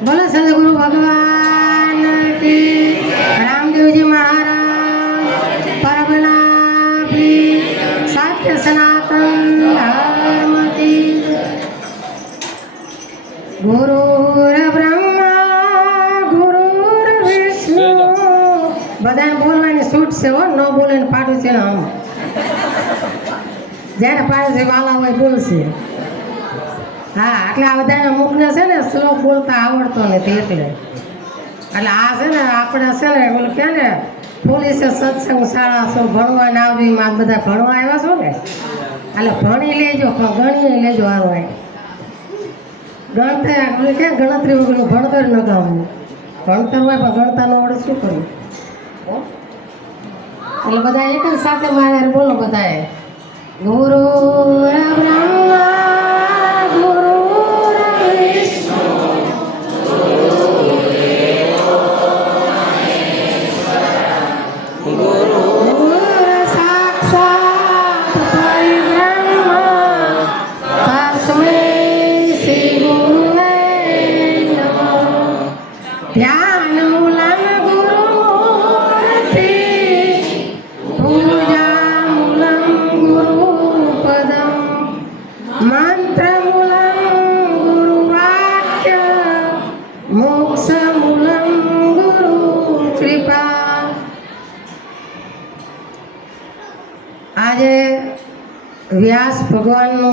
बोलो सदगुरु भगवान की, रामदेव जी महाराज, परमनाभी, सत्य सनातन धर्म की। गुरुर ब्रह्मा गुरुर विष्णु बधाने बोलवानी छूट से हो, न बोले पाडू छे ने हम જ્યારે પાડે વાલા હોય બોલશે। હા એટલે આ બધાને અમુકને છે ને શ્લોક બોલતા આવડતો નથી એટલે આ છે ને આપણે છે ને ઓલું કે ને પોલીસે સત્સંગ શાળા છો ભણવા ના આવી માં બધા ભણવા આવ્યા છો ને એટલે ભણી લેજો પણ ગણી લેજો આવો ગણતા એટલે કે ગણતરી વગરનું ભણતર ન ગાવું ભણતર હોય પણ ગણતા ન આવડે શું કરવું એટલે બધા એક જ સાથે મારે બોલો બધાએ गुरु ब्रह्मा गुरु विष्णु गुरु साक्षात् परब्रह्म तस्मै श्री गुरुवे नमः। ध्यान मूलं गुरुमूर्ति पूजा मूलं गुरुपदं मंत्रमूलं गुरुवाक्य मोक्षमूलं गुरुकृपा। આજે વ્યાસ ભગવાનનો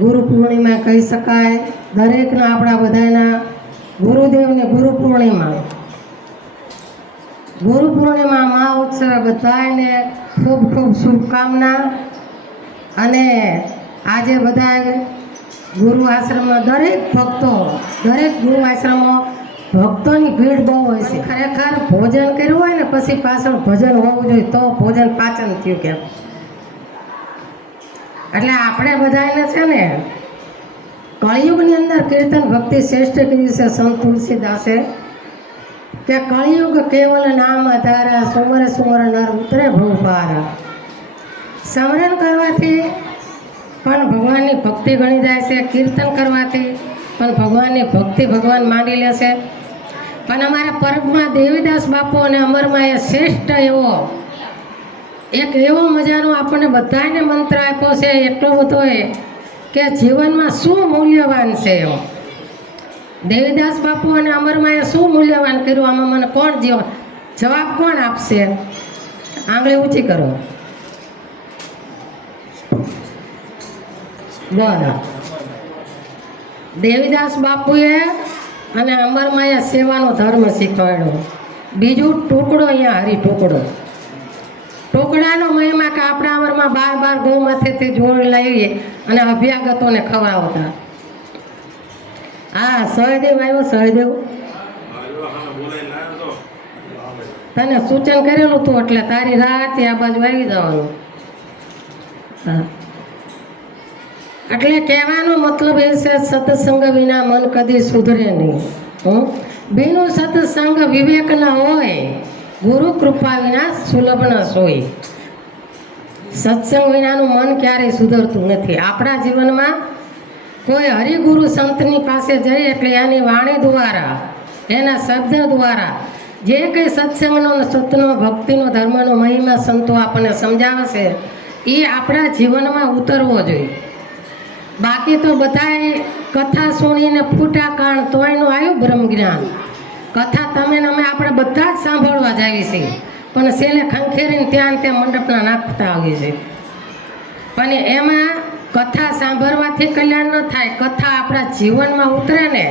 ગુરુ પૂર્ણિમા કહી શકાય। દરેકના આપણા બધાના ગુરુદેવને ગુરુ પૂર્ણિમા મહોત્સવે બધાને ખૂબ ખૂબ શુભકામના। અને આજે બધા ગુરુ આશ્રમમાં દરેક ભક્તો દરેક ગુરુ આશ્રમમાં ભક્તોની ભીડ બહુ હોય છે। ખરેખર ભોજન કર્યું હોય ને પછી પાછળ ભજન હોવું જોઈએ તો ભોજન પાચન થયું કેમ। એટલે આપણે બધાને છે ને કળિયુગની અંદર કીર્તન ભક્તિ શ્રેષ્ઠ કરી છે સંત તુલસીદાસે કે કળિયુગ કેવલ નામ આધારા સુમર સુમર નર ઉતરે ભવ પાર। સ્મરણ કરવાથી પણ ભગવાનની ભક્તિ ગણી જાય છે, કીર્તન કરવાથી પણ ભગવાનની ભક્તિ ભગવાન માની લેશે। પણ અમારા પરમમાં દેવીદાસ બાપુ અને અમરમાં એ શ્રેષ્ઠ એવો એક એવો મજાનો આપણને બધાને મંત્ર આપ્યો છે એટલો બધો કે જીવનમાં શું મૂલ્યવાન છે એવો। દેવીદાસ બાપુ અને અમરમાએ શું મૂલ્યવાન કર્યું આમાં મને કોણ જવાબ કોણ આપશે? આંગળી ઊંચી કરો બોલો। દેવીદાસ બાપુએ અને અમરમાએ સેવાનો ધર્મ શીખવાડ્યો। બીજું ટુકડો અહીંયા હરી ટુકડાનો મહિમા કે આપણા અમરમાં બાર ગૌમાંથી જોડ લઈએ અને અભ્યાગતોને ખવડાવતા। હા સહદેવ આવ્યો સહદેવ તને સૂચન કરેલું હતું એટલે તારી રાત આ બાજુ આવી જવાનું। હા એટલે કહેવાનો મતલબ એ છે સત્સંગ વિના મન કદી સુધરે નહીં। બીનું સત્સંગ વિવેક ન હોય ગુરુ કૃપા વિના સુલભ ન સોય। સત્સંગ વિનાનું મન ક્યારેય સુધરતું નથી। આપણા જીવનમાં કોઈ હરિગુરુ સંતની પાસે જઈએ એટલે એની વાણી દ્વારા એના શબ્દ દ્વારા જે કંઈ સત્સંગનો સતનો ભક્તિનો ધર્મનો મહિમા સંતો આપણને સમજાવે છે એ આપણા જીવનમાં ઉતરવો જોઈએ। બાકી તો બધાએ કથા સુણીને ફૂટા કાણ તોયનું આવ્યું બ્રહ્મ જ્ઞાન। કથા તમે અમે આપણે બધા જ સાંભળવા જ આવી છીએ પણ છેલ્લે ખંખેરીને ત્યાં મંડપના નાખતા આવીએ છીએ। પણ એમાં કથા સાંભળવાથી કલ્યાણ ન થાય, કથા આપણા જીવનમાં ઉતરે ને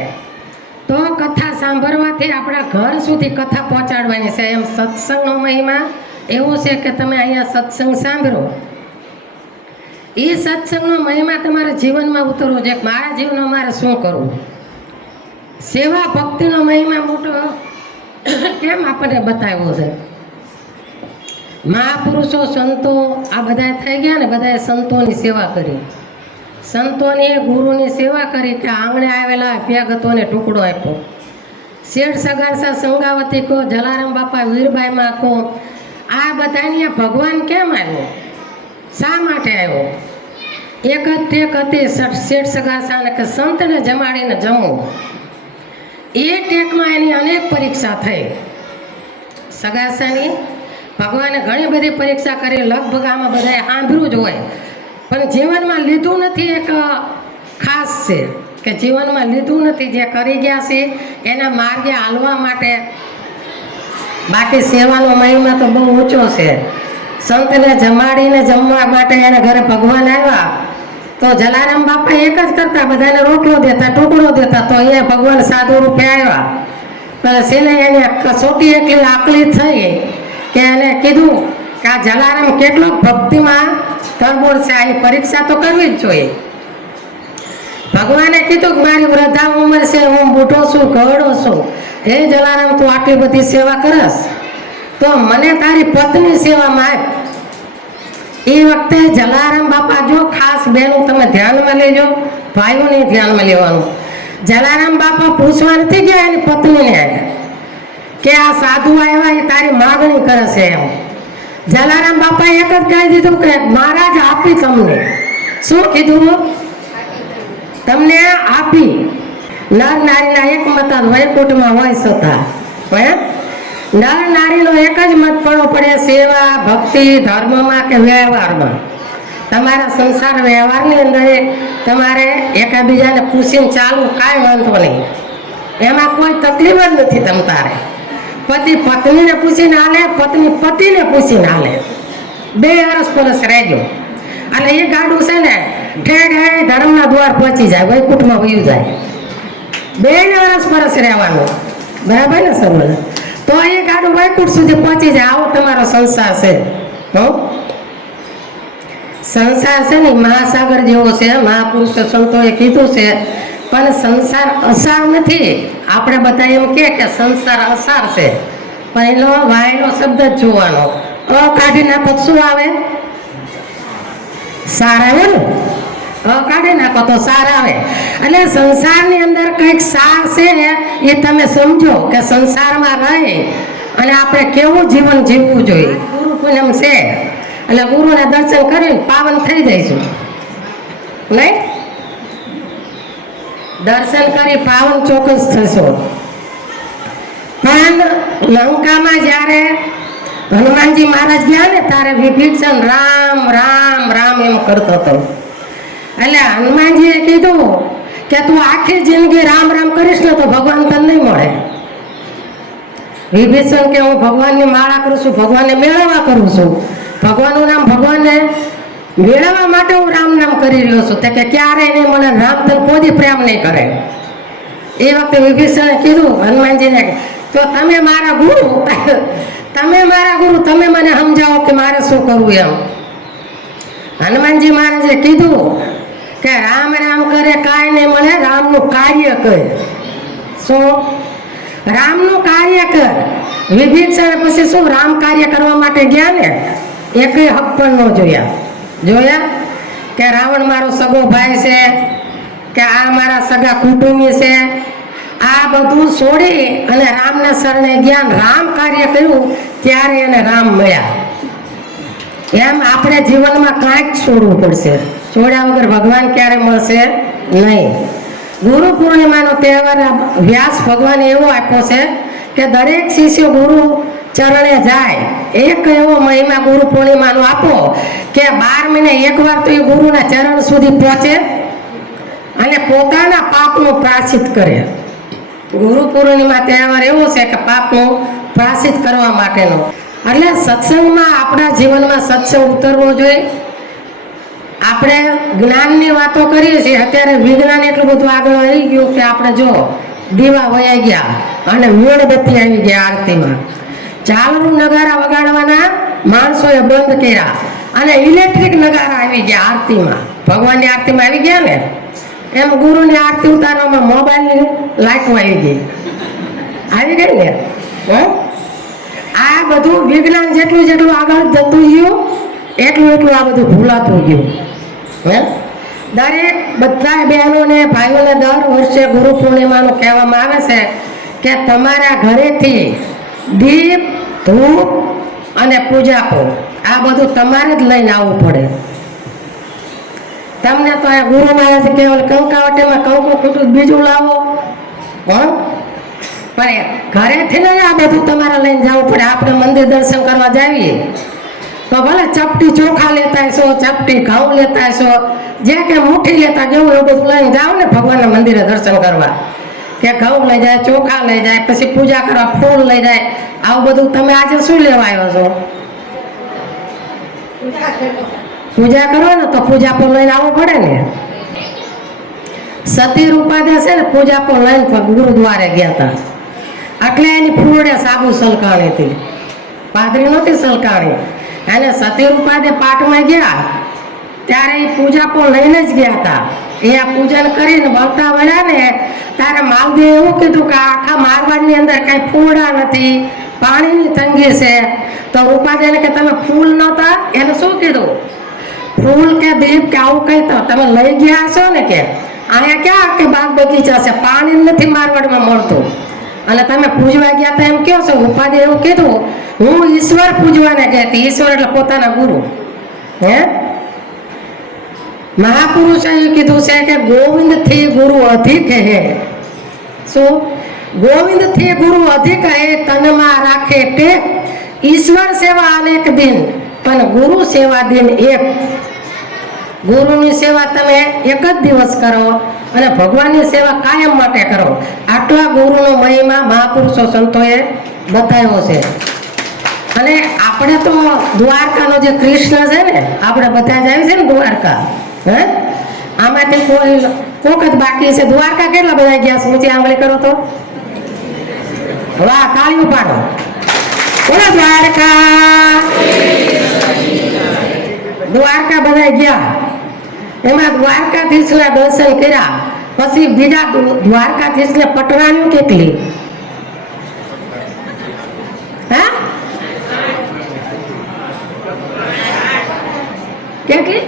તો કથા સાંભળવાથી આપણા ઘર સુધી કથા પહોંચાડવાની છે। એમ સત્સંગનો મહિમા એવો છે કે તમે અહીંયા સત્સંગ સાંભળો એ સત્સંગનો મહિમા તમારા જીવનમાં ઉતરવો છે। મારા જીવનમાં મારે શું કરવું, સેવા ભક્તિનો મહિમા મોટો કેમ આપણને બતાવ્યો છે। મહાપુરુષો સંતો આ બધા થઈ ગયા ને બધાએ સંતોની સેવા કરી, સંતોની ગુરુની સેવા કરી કે આંગણે આવેલા અભ્યાગતોને ટુકડો આપ્યો। શેઠ સગાસા સંગાવતી કો જલારામ બાપા વીરબાઈમાં કો આ બધાની ભગવાન કેમ આવ્યો, શા માટે આવ્યો? એક જ ટેક હતી શેઠ સગાસાને કે સંતને જમાડીને જમો। એ ટેકમાં એની અનેક પરીક્ષા થઈ. સગાસાની ભગવાને ઘણી બધી પરીક્ષા કરી, લગભગ આમાં બધાએ સાંભળ્યું જ હોય, પણ જીવનમાં લીધું નથી. એક ખાસ છે કે જીવનમાં લીધું નથી, જે કરી ગયા છે એના માર્ગે હાલવા માટે. બાકી સેવાનો મહિમા તો બહુ ઊંચો છે. સંતને જમાડીને જમવા માટે એને ઘરે ભગવાન આવ્યા તો જલારામ બાપા એક જ કરતા, બધાને રોટલો દેતા, ટુકડો દેતા, તો અહીંયા ભગવાન સાધુ રૂપે આવ્યા. પણ સિને એને કસોટી એટલી આકલી થઈ કે એને કીધું કે આ જલારામ કેટલો ભક્તિમાં તરબોળ છે, આ પરીક્ષા તો કરવી જ જોઈએ. ભગવાને કીધું કે મારી વૃદ્ધા ઉંમર છે, હું બૂઢો છું, ઘરડો છું, હે જલારામ તું આટલી બધી સેવા કરસ તો મને તારી પત્ની સેવામાં આપ. એ વખતે જલારામ બાપા, જો ખાસ બેનું તમે ધ્યાનમાં લેજો, ભાઈઓને ધ્યાનમાં લેવાનું, જલારામ બાપા પૂછવા નથી ગયા એની પત્નીને કે આ સાધુ આવ્યા એ તારી માગણી કરે છે એમ. જલારામ બાપા એક જ કહી દીધું કે મહારાજ આપી તમને. શું કીધું? તમને આપી. નર નારીના એક મત વૈકુંઠમાં હોય છતાં હે નર નારીનો એક જ મત પડવો પડે, સેવા ભક્તિ ધર્મમાં કે વ્યવહારમાં. તમારા સંસાર વ્યવહારની અંદર તમારે એકાબીજાને પૂછીને ચાલવું, કાંઈ વાંધો નહીં, એમાં કોઈ તકલીફ જ નથી. તમ તારે પતિ પત્નીને પૂછીને હાલે, પત્ની પતિને પૂછીને હાલે, બે અરસપરસ રહેજો. એટલે એ ગાડું છે ને ઠેઠ ધર્મના દ્વાર પહોંચી જાય, વૈકુંઠમાં વયું જાય. બે અરસપરસ રહેવાનું, બરાબર ને સર? તો એ ગાડું વૈકુંઠ સુધી પહોંચી જાય. આવો તમારો સંસાર છે. સંસાર છે ને મહાસાગર જેવો છે, મહાપુરુષ સંતોએ કીધું છે. પણ સંસાર અસાર નથી. આપણે બધા એમ કે સંસાર અસાર છે, પણ એનો વાયનો શબ્દ જ જોવાનો. કાઢી નાખો શું આવે? સાર આવે ને. કાઢી નાખો તો સાર આવે. એટલે સંસારની અંદર કંઈક સાર છે એ તમે સમજો કે સંસારમાં રહે અને આપણે કેવું જીવન જીવવું જોઈએ. ગુરુ પૂનમ છે એટલે ગુરુના દર્શન કરીને પાવન થઈ જઈશું, નહીં? દર્શન કરી પાવન ચોક્કસ થશો. પણ લંકામાં જ્યારે હનુમાનજી મહારાજ ગયા ને ત્યારે વિભીષણ રામ રામ રામ એમ કરતો હતો. એટલે હનુમાનજીએ કીધું કે તું આખી જિંદગી રામ રામ કરીશ ને તો ભગવાન તને નહીં મળે. વિભીષણ કે હું ભગવાનની માળા કરું છું, ભગવાનને મેળવવા કરું છું, ભગવાનનું નામ ભગવાનને મેળવવા માટે હું રામ નામ કરી રહ્યો છું. તે કે ક્યારેય નહીં મળે, રામ તને કોઈ પ્રેમ નહીં કરે. એ વખતે વિભીષણે કીધું હનુમાનજીને, તો તમે મારા ગુરુ, તમે મને સમજાવો કે મારે શું કરવું એમ. હનુમાનજી મહારાજે કીધું કે રામ રામ કરે કાંઈ નહીં મળે, રામનું કાર્ય કરે. શું? રામનું કાર્ય કર. વિભીષણ પછી શું રામ કાર્ય કરવા માટે ગયા ને એક હક પણ ન જોયા કે રાવણ મારો સગો ભાઈ છે કે આ મારા સગા કુટુંબી છે. આ બધું છોડી અને રામના શરણે જ્ઞાન રામ કાર્ય કર્યું ત્યારે એને રામ મળ્યા. એમ આપણે જીવનમાં કાંઈક છોડવું પડશે. છોડ્યા વગર ભગવાન ક્યારે મળશે નહીં. ગુરુ પૂર્ણિમાનો તહેવાર વ્યાસ ભગવાને એવો આપ્યો છે કે દરેક શિષ્ય ગુરુ ચરણે જાય. એક એવો મહિમા ગુરુ પૂર્ણિમાનો આપો કે 12 મહિને એકવાર તો એ ગુરુના ચરણ સુધી પહોંચે અને પોતાના પાપનું પ્રાયશ્ચિત કરે. ગુરુ પૂર્ણિમા તહેવાર એવો છે કે પાપનું પ્રાયશ્ચિત કરવા માટેનો. એટલે સત્સંગમાં આપણા જીવનમાં સત્સંગ ઉતરવો જોઈએ. આપણે જ્ઞાનની વાતો કરીએ છીએ, અત્યારે વિજ્ઞાન એટલું બધું આગળ આવી ગયું કે આપણે જો દીવા વયા ગયા અને મીણબત્તી આવી ગયા આરતીમાં. ચાલુ નગારા વગાડવાના માણસોએ બંધ કર્યા અને ઇલેક્ટ્રિક નગારા આવી ગયા આરતીમાં. ભગવાનની આરતીમાં આવી ગયા ને એમ ગુરુની આરતી ઉતારવામાં મોબાઈલની લાઈટો આવી ગઈ ને. આ બધું વિજ્ઞાન જેટલું આગળ જતું ગયું એટલું આ બધું ભૂલાતું ગયું. દરેક બધા બહેનોને ભાઈઓને દર વર્ષે ગુરુ પૂર્ણિમાનું કહેવામાં આવે છે કે તમારા ઘરેથી દીપ ધૂપ અને પૂજાપો આ બધું તમારે જ લઈને આવવું પડે. તમને તો આ ગુરુ મહારાજ કહેવાય કંકાવટીમાં કંકુ ખૂટું બીજું લાવો. પણ ઘરેથી ને આ બધું તમારે લઈને જવું પડે. આપણે મંદિર દર્શન કરવા જાવીએ તો ભલે ચપટી ચોખા લેતા છો, ચપટી ઘઉં લેતા છો, જે કે મુઠ્ઠી લેતા ગયું એવું બધું લઈને જાઓ ને ભગવાનના મંદિરે દર્શન કરવા, કે ઘઉં લઈ જાય, ચોખા લઈ જાય, પછી પૂજા કરવા ફૂલ લઈ જાય. આવું બધું તમે આજે શું લેવા આવ્યો છો? પૂજા કરો ને તો પૂજા પણ લઈને આવવું પડે ને. સતી રૂપાદે છે ને પૂજા પણ લઈને ગુરુદ્વારે ગયા હતા, એટલે એની ફૂલડે સાબુ સલકાણી હતી, પાદરી નહોતી સલકાણી. અને સતી રૂપાદે પાઠમાં ગયા ત્યારે એ પૂજા પણ લઈને જ ગયા હતા. એ પૂજન કરીને બળતા વળ્યા ને ત્યારે માલદેવ એવું કીધું કે આખા મારવાડની અંદર કાંઈ ફૂલડા નથી, પાણીની તંગી છે. તો રૂપાદેને કે તમે ફૂલ નહોતા, એને શું કીધું? ફૂલ કે દીપ કે આવું કઈ તો તમે લઈ ગયા છો ને, કે અહીંયા ક્યાં કે બાગ બગીચા છે, પાણી નથી મારવાડમાં મળતું, અને તમે પૂજવા ગયા હતા એમ કહો છો. રૂપાદે એવું કીધું, હું ઈશ્વર પૂજવાને કહેતી. ઈશ્વર એટલે પોતાના ગુરુ. હે મહાપુરુષે એ કીધું છે કે ગોવિંદ થી ગુરુ અધિક હે. શું? ગોવિંદ થી ગુરુ અધિક હે, તનમાં રાખે ટેક. ઈશ્વર સેવા અનેક દિન, પણ ગુરુ સેવા દિન એક. ગુરુની સેવા તમે એક જ દિવસ કરો અને ભગવાનની સેવા કાયમ માટે કરો. આટલા ગુરુનો મહિમા મહાપુરુષો સંતોએ બતાવ્યો છે. અને આપણે તો દ્વારકાનો જે કૃષ્ણ છે ને, આપણે બધા જ આવી છે ને દ્વારકા. હે આમાંથી કોક જ બાકી છે. દ્વારકા કેટલા બધા ગયા છે? ઊંચી આંગળી કરો તો. વાહ, તાળીઓ પાડો. બોલો દ્વારકા. દ્વારકા બધા ગયા. એમાં દ્વારકાધીશના દર્શન કર્યા, પછી બીજા દ્વારકાધીશને પટરાણી કેટલી? હા, કેટલી?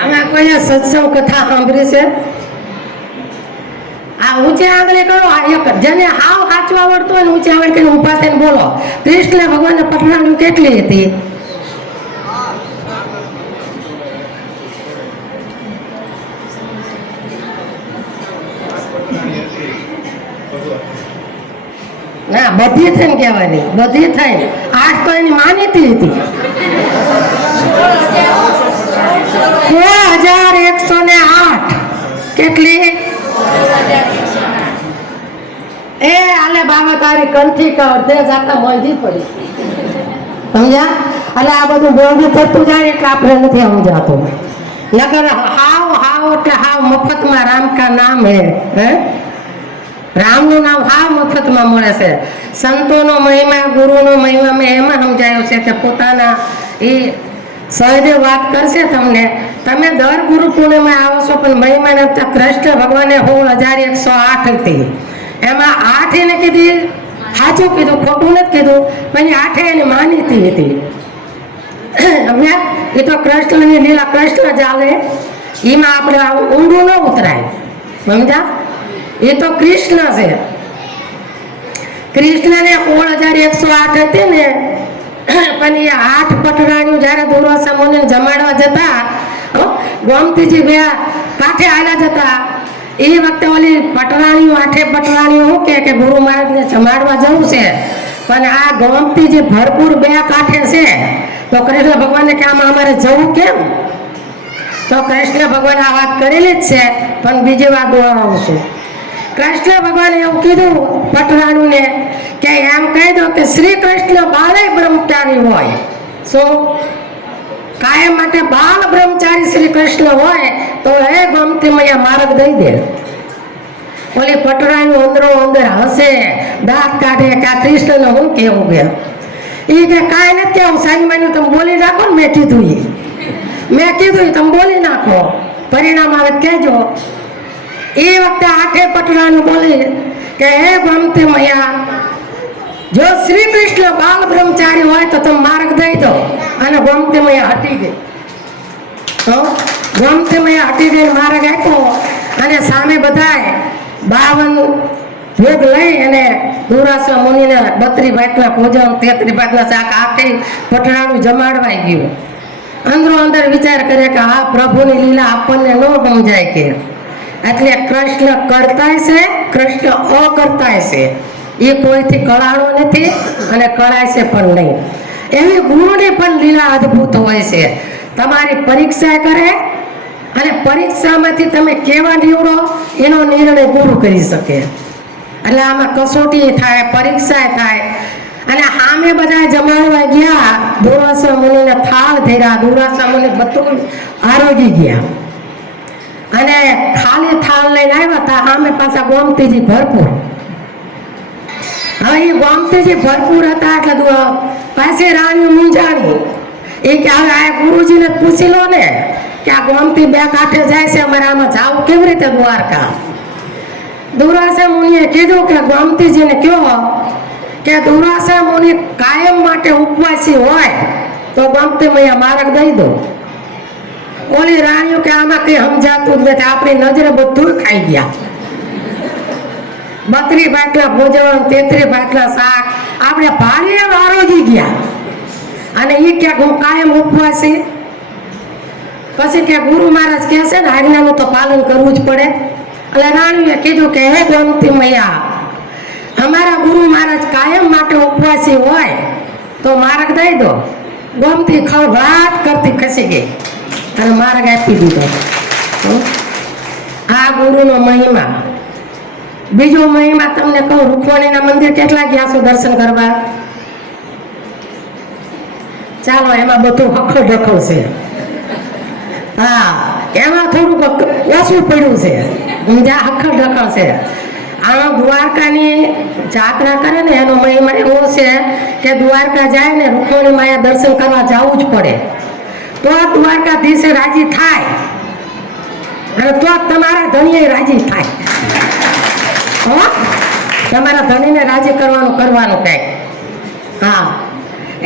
આમાં કોઈ સત્સંગ કથા સાંભળી છે? આ ઊંચી આંગળી કરો. એક જેને હાવ સાચું આવડતું હોય ને ઊંચી આંગળી કરીને ઊભા થઈને બોલો, કૃષ્ણ ભગવાનને પટરાણી કેટલી હતી? ના, બધી થઈને કહેવાની, બધી થઈને 8 તો એની માનીતી હતી. 6108. કેટલી? એ આલે બાબા તારી કંઠી કર દે, જાતા મોંઘી પડી. સમજ્યા? એટલે આ બધું મોંઘું થતું જાય એટલે આપણે નથી સમજાતું. નકર હાવ હાવ એટલે હાવ મફતમાં રામ કા નામ હે. રામનું નામ હાવ મફતમાં મળે છે. સંતોનો મહિમા, ગુરુનો મહિમા મેં એમાં સમજાયો છે કે પોતાના એ સહદેવ વાત કરશે તમને. તમે દર ગુરુ પૂર્ણિમા આવો છો, પણ મહિમાને કૃષ્ણ ભગવાને 16108 હતી. એમાં 8 એને કીધી, સાચું કીધું, ખોટું નથી કીધું, પણ 8 એની માનીતી હતી. એ તો કૃષ્ણની લીલા, કૃષ્ણ ચાલે, એમાં આપણે ઊંડું ન ઉતરાય. સમજા? એ તો કૃષ્ણ છે. કૃષ્ણને 16108 હતી ને, પણ એ 8 પટરાણીઓ જયારે દુર્વાસા મુનિને જમાડવા જતા, ગોમતીજી બે કાંઠે આવેલા જતા, એ વખતે ઓલી પટરાણીઓ 8 પટરાણીઓ શું કે ગુરુ મહારાજને જમાડવા જવું છે, પણ આ ગોમતીજી ભરપૂર બે કાંઠે છે. તો કૃષ્ણ ભગવાનને કે આમાં અમારે જવું કેમ? તો કૃષ્ણ ભગવાન આ વાત કરેલી જ છે, પણ બીજી વાત દોહરાવું છું. કૃષ્ણ ભગવાને એવું કીધું પટરાણીને કે એમ કહી દો કે શ્રી કૃષ્ણ બાલે બ્રહ્મચારી હોય. શું? કાયમ માટે બાલ બ્રહ્મચારી શ્રી કૃષ્ણ હોય તો એ ગમતી મૈયા માર્ગ દઈ દે. ઓલી પટરાણી અંદરો અંદર હસે, દાંત કાઢે કે આ કૃષ્ણને હું કેવું ગયા. એ કે કાંઈ નથી કેવું, સાંઈ માન્યું તમે બોલી નાખો ને. મેં કીધું તમે બોલી નાખો, પરિણામ આવે કહેજો. એ વખતે 8 પટરાણી બોલી કે હે ગમતી મૈયા, જો શ્રી કૃષ્ણ બાલ બ્રહ્મચારી હોય તો તમે માર્ગ દઈ દો. અને ગમતી મૈયા હટી ગઈ. ગમતી મૈયા હટી ગઈ, માર્ગ આપ્યો. અને સામે બધાય 52 ભોગ લઈ અને દુર્વાસા મુનિને 32 ભાતના ભોજન, 33 ભાતના શાક, 8 પટરાણું જમાડવાઈ ગયું. અંદરો અંદર વિચાર કરે કે આ પ્રભુની લીલા આપણને ન સમજાય કે એટલે કૃષ્ણ કરતાય છે, કૃષ્ણ અકર્તાય છે. એ કોઈથી કળાણો નથી અને કળાય છે પણ નહીં. એવી ગુરુની પણ લીલા અદ્ભુત હોય છે. તમારી પરીક્ષા કરે અને પરીક્ષામાંથી તમે કેવા નીવડો એનો નિર્ણય ગુરુ કરી શકે. એટલે આમાં કસોટી થાય, પરીક્ષા થાય. અને સામે બધા જમાડવા ગયા, દુર્વાસા મુનિને થાળ ધર્યા, દુર્વાસા મુનિ બધું આરોગી ગયા અને ખાલી થાળ લઈને આવ્યા હતા. સામે પાછા ગોમતીજી ભરપૂર. હવે એ ગોમતીજી ભરપૂર હતા એટલે પાછી રાણી મૂંઝાણી. એ કે હવે આ ગુરુજીને પૂછી લો ને કે આ ગોમતી બે કાંઠે જાય છે, અમારે આમાં જાવું કેવી રીતે દ્વારકા. દુર્વાસા મુનિએ કીધું કે ગોમતીજીને કહો કે દુર્વાસા મુનિ કાયમ માટે ઉપવાસી હોય તો ગોમતી મૈયા માર્ગ દઈ દો. ઓલી રાણીઓ કે આમાં કઈ સમજાતું જ નથી, આપણી નજરે બધું ખાઈ ગયા. 32 બાટલા ભોજન, 33 બાટલા શાક, આપણે ભાળીએ આરોગી ગયા. અને એ કે હું કાયમ ઉપવાસી. પછી કે ગુરુ મહારાજ કહે છે ને આજ્ઞાનું તો પાલન કરવું જ પડે. એટલે રાણીએ કીધું કે હે ગોમતી મૈયા, અમારા ગુરુ મહારાજ કાયમ માટે ઉપવાસી હોય તો માર્ગ દઈ દો. ગોમતી વાત કરતી ખસી ગઈ અને માર્ગ આપી દીધો. આ ગુરુનો મહિમા. બીજો મહિમા તમને કહું, રૂકમણીના મંદિર કેટલા ગયા છો દર્શન કરવા? ચાલો એમાં બધું હખો ઢખો છે. હા, એમાં થોડુંક ઓછું પડ્યું છે, જ્યાં હખો ઢખો છે. આમાં દ્વારકાની જાત્રા કરે ને એનો મહિમા એવો છે કે દ્વારકા જાય ને રૂકમણી માયા દર્શન કરવા જવું જ પડે તો દ્વારકાધીશે રાજી થાય અને તો તમારા ધણીએ રાજી થાય. તમારા ધણીને રાજી કરવાનું કંઈક. હા,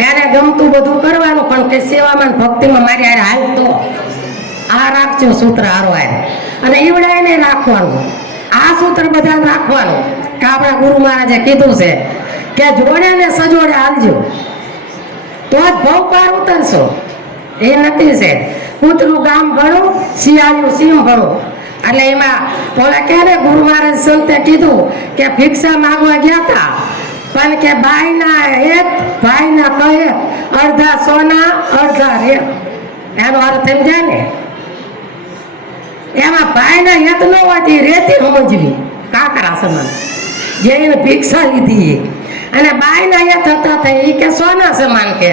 એને ગમતું બધું કરવાનું, પણ કે સેવામાં ભક્તિમાં મારી હારે હાલ તો આ રાખજો સૂત્ર હારો અને ઈવડાઈને રાખવાનું. આ સૂત્ર બધા રાખવાનું કે આપણા ગુરુ મહારાજે કીધું છે કે જોડે ને સજોડે હાલજો તો જ ભવ પાર ઉતરશો. એ નથી છે કૂતરું ગામ ભણું, શિયાળ્યું સીમ ભણું. એટલે એમાં ઓલા કે ને ગુરુ મહારાજ સંતે કીધું કે ભિક્ષા માંગવા ગયા હતા પણ કે બાઈના એક ભાઈના કહે અડધા સોના અડધા રેત. એનો અર્થ એમ જાય ને એમાં ભાઈના હેત ન હોતી રેતી સમજવી કાકરા સમાન જે એને ભિક્ષા લીધી. અને બાઈના હેત હતા એ કે સોના સમાન કે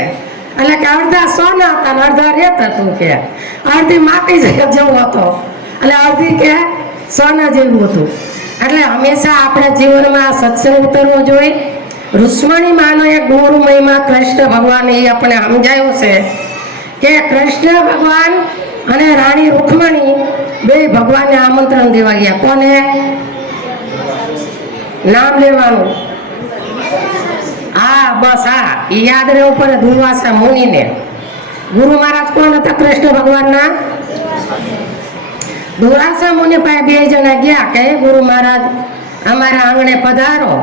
એટલે કે અડધા સોના હતા ને અડધા રેત હતું કે અડધી માટી જેવું હતો એટલે અડધી કે સોના જેવું હતું. એટલે હંમેશા આપણા જીવનમાં સત્સંગ ઉતરવો જોઈએ. રુક્મણી માનો એક ગુરુ મહિમા કૃષ્ણ ભગવાન એ આપણે સમજાયું છે કે કૃષ્ણ ભગવાન અને રાણી રૂકમણી બે ભગવાનને આમંત્રણ દેવા ગયા. કોને? નામ લેવાનું. હા બસ, હા એ યાદ રહેવું પડે. દુર્વાસા મુનિને ગુરુ મહારાજ કોણ હતા? કૃષ્ણ ભગવાનના. દુર્વાસા મુનિ પાસે બે જણા ગયા કે ગુરુ મહારાજ અમારા આંગણે પધારો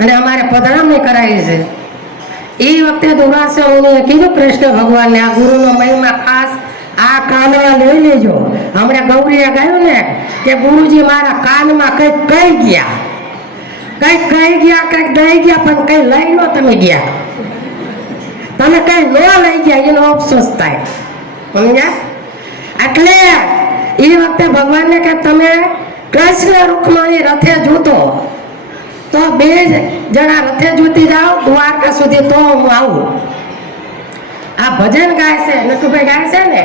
અને અમારે પધરામણી કરાવી છે. એ વખતે દુર્વાસા મુનિએ કીધું કૃષ્ણ ભગવાનને આ ગુરુનો મહિમા ખાસ આ કાનમાં લઈ લેજો. હમણાં ગૌરીએ ગાયું ને કે ગુરુજી મારા કાનમાં કંઈક કહી ગયા, કંઈક દઈ ગયા પણ કઈ લઈ નો તમે ગયા. તમે કઈ ન લઈ ગયા એનો અફસોસ થાય. સમજ્યા? એટલે એ વખતે ભગવાનને કે તમે કૃષ્ણ રૂકમણી રથે જૂતો તો બે જણા રથે જૂતી જાઓ દ્વારકા સુધી તો હું આવું. આ ભજન ગાય છે નટુભાઈ ગાય છે ને,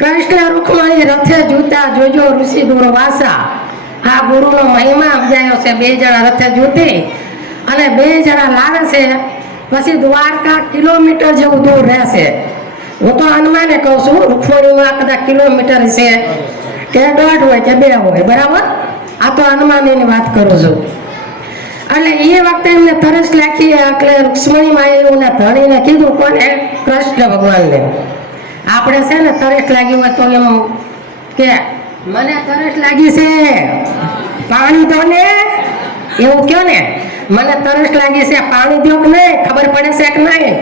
કૃષ્ણ રૂકમણી રથે જૂતા જોજો ઋષિ દુર્વાસા. આ ગુરુનો મહિમા સમજાયો છે. બે જણા રથે જૂતી અને બે જણા લાવે છે. પછી દ્વારકા કિલોમીટર જેવું દૂર રહેશે. હું તો અનુમાને કહું છું રૂકમણીમાં કદાચ કિલોમીટર છે કે 1.5 હોય કે 2 હોય, બરાબર. આ તો અનુમાનની વાત કરું છું. એટલે એ વખતે એમને તરસ લાગી એટલે રૂક્ષ્મણીમાં એવું ને ધણીને કીધું કોને? કૃષ્ણ ભગવાનને. આપણે છે ને તરસ લાગી હોય તો એમ કે મને તરસ લાગી છે પાણી દો ને, એવું કયો ને મને તરસ લાગી છે પાણી દો કે નહીં, ખબર પડે છે કે નહીં?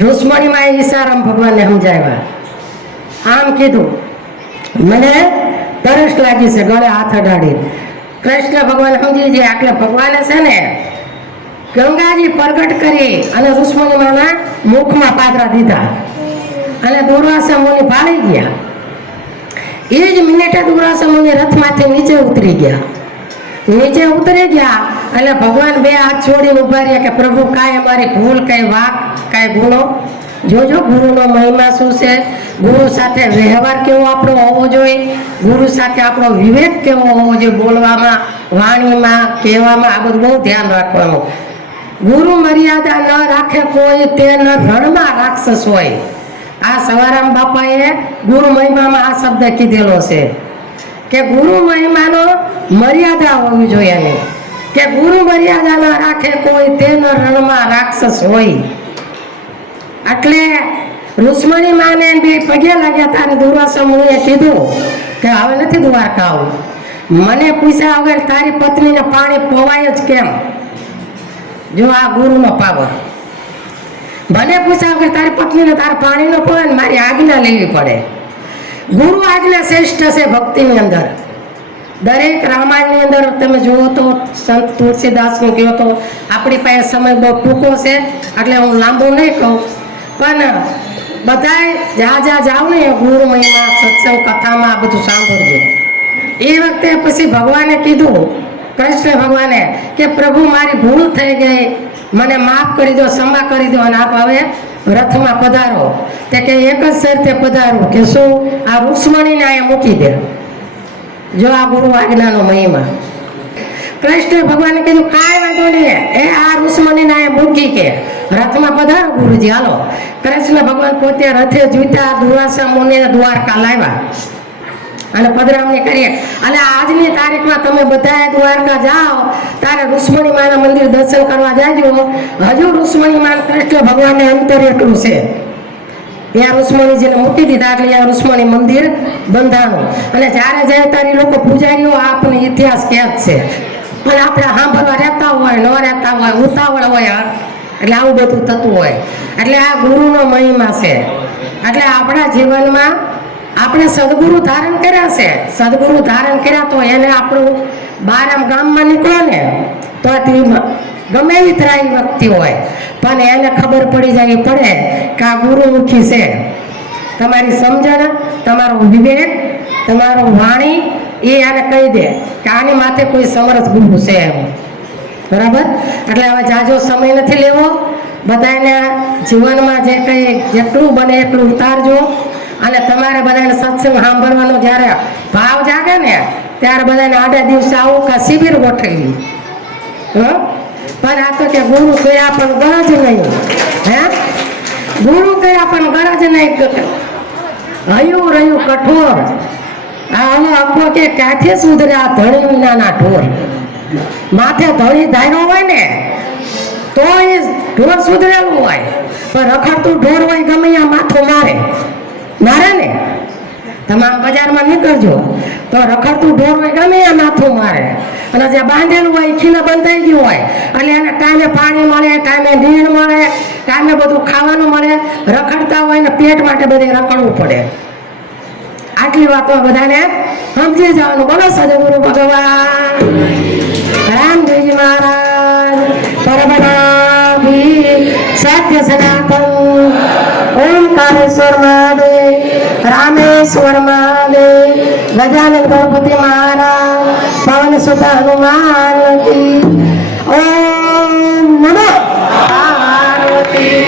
રૂસમણીમાં એ ઈશારામ ભગવાનને સમજાવ્યા. આમ કીધું, મને તરસ લાગી છે, ગળે હાથ અડાડી. કૃષ્ણ ભગવાન સમજી જાય એટલે ભગવાને છે ને ગંગાજી પ્રગટ કરી અને રૂસમણીમાના મુખમાં પાદરા દીધા અને દુર્વાસા મુનિ ભાળી ગયા. એ જ મિનિટે દુર્વાસા મુનિ રથમાંથી નીચે ઉતરી ગયા. નીચે ઉતરી ગયા એટલે ભગવાન બે હાથ છોડીને ઉભા રહ્યા કે પ્રભુ કાંઈ અમારી ભૂલ, કાંઈ વાક, કાંઈ ગુનો, જોજો ગુરુનો મહિમા શું છે, ગુરુ સાથે વ્યવહાર કેવો આપણો હોવો જોઈએ, ગુરુ સાથે આપણો વિવેક કેવો હોવો જોઈએ, બોલવામાં, વાણીમાં, કહેવામાં, આ બધું બહુ ધ્યાન રાખવાનું. ગુરુ મર્યાદા ન રાખે કોઈ તે ન રણમાં રાક્ષસ હોય. આ સવારામ બાપાએ ગુરુ મહિમામાં આ શબ્દ કીધેલો છે કે ગુરુ મહિમાનો મર્યાદા હોવી જોઈએ નહીં, કે ગુરુ મર્યાદા ન રાખે કોઈ તે ન રણમાં રાક્ષસ હોય. એટલે રૂસમણી માને બે પગે લાગ્યા તારે દુર્વાસા મુનિએ કીધું કે હવે નથી દ્વારકા આવું. મને પૂછ્યા વગર તારી પત્નીને પાણી પવાય જ કેમ? જો આ ગુરુનો પાવર. ભલે પૂછ્યા વગર તારી પત્નીને તારે પાણી ન પવાય ને મારી આજ્ઞા લેવી પડે. ગુરુ આજ્ઞા શ્રેષ્ઠ છે ભક્તિની અંદર. દરેક રામાયણની અંદર તમે જુઓ તો સંત તુલસીદાસનું કહો તો, આપણી પાસે સમય બહુ ટૂંકો છે એટલે હું લાંબુ નહીં કહું, પણ બધાય જ્યાં જ્યાં જાઓ ને એ ગુરુ મહિમા સત્સંગ કથામાં આ બધું સાંભળજો. એ વખતે પછી ભગવાને કીધું, કૃષ્ણ ભગવાને કે પ્રભુ મારી ભૂલ થઈ ગઈ, મને માફ કરી દો, ક્ષમા કરી દો, અને આપ હવે રથમાં પધારો. તે કે એક જ શરતે પધારો કે શું? આ રૂક્ષ્મણીને અહીંયા મૂકી દે. જો આ ગુરુ આજ્ઞાનો મહિમા. કૃષ્ણ ભગવાને કીધું કાંઈ વાંધો નહીં, એ આ રૂક્ષ્મણીને અહીંયા મૂકી કે રથમાં પધારો ગુરુજી, હાલો. કૃષ્ણ ભગવાન પોતે રથે જૂતા દુર્વાસા મુનિને દ્વારકા લાવ્યા અને પધરામણી કરીએ. અને આજની તારીખમાં તમે બધા દ્વારકા જાઓ ત્યારે રૂક્ષ્મણી માના મંદિર દર્શન કરવા જાજો. હજુ રૂક્ષ્મણી માન કૃષ્ણ ભગવાનને અંતર એટલું છે. ત્યાં રૂક્ષ્મણીજીને મૂકી દીધા એટલે ત્યાં રૂક્ષ્મણી મંદિર બંધાણું. અને જ્યારે જાય ત્યારે લોકો પૂજારીઓ આપણને ઇતિહાસ કહે જ છે, પણ આપણે સાંભળવા રહેતા હોય, ન રહેતા હોય, ઉતાવળ હોય, એટલે આવું બધું થતું હોય. એટલે આ ગુરુનો મહિમા છે. એટલે આપણા જીવનમાં આપણે સદગુરુ ધારણ કર્યા છે. સદગુરુ ધારણ કર્યા તો એને આપણું બારામ ગામમાં નીકળો ને તો ગમે એવી ત્રાઈ વ્યક્તિ હોય પણ એને ખબર પડી જાય પડે કે આ ગુરુમુખી છે. તમારી સમજણ, તમારો વિવેક, તમારો વાણી એ એને કહી દે કે આની માથે કોઈ સમર્થ ગુરુ છે એમ. બરાબર? એટલે હવે જાજો સમય નથી લેવો. બધાને જીવનમાં જે કંઈ જેટલું બને એટલું ઉતારજો. અને તમારે બધાને સત્સંગ સાંભળવાનો જ્યારે ભાવ જાગે ને ત્યારે બધાને આડા દિવસે આવું કે શિબિર ગોઠવી. પણ આ તો કે ગુરુ કયા પણ ગરજ નહીં, હે ગુરુ કયા પણ ગરજ નહીં, હયું રહ્યું કઠોર. આ હવે અખો કે ક્યાંથી સુધરે આ ધણી વિનાના ઢોર. માથે ધણી ધાર્યો હોય ને તો એ ઢોર સુધરેલું હોય, પણ રખડતું ઢોર હોય ગમે ત્યાં માથું મારે ને. તમામ બજારમાં નીકળજો તો રખડતું ઢોર હોય ગમે ત્યાં માથું મારે. અને જે બાંધેલું હોય ખીને બંધાઈ ગયું હોય એટલે એને ટાઈમે પાણી મળે, ટાઈમે નીણ મળે, ટાઈમે બધું ખાવાનું મળે. રખડતા હોય ને પેટ માટે બધે રખડવું પડે. આટલી વાતો બધાને સમજી જવાનું. બોલો સદગુરુ ભગવાન રામદેવજી મહારાજ પરમનાભી સત્ય સનાતન ઓમકારેશ્વર મહાદેવ, રામેશ્વર મહાદેવ, ગજાનન ગણપતિ મહારાજ, પવન સુત હનુમાન કી. ઓમ નમઃ પાર્વતી.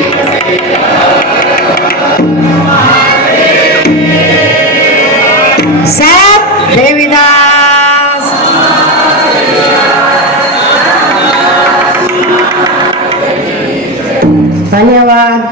સત દેવીદાસ. ધન્યવાદ.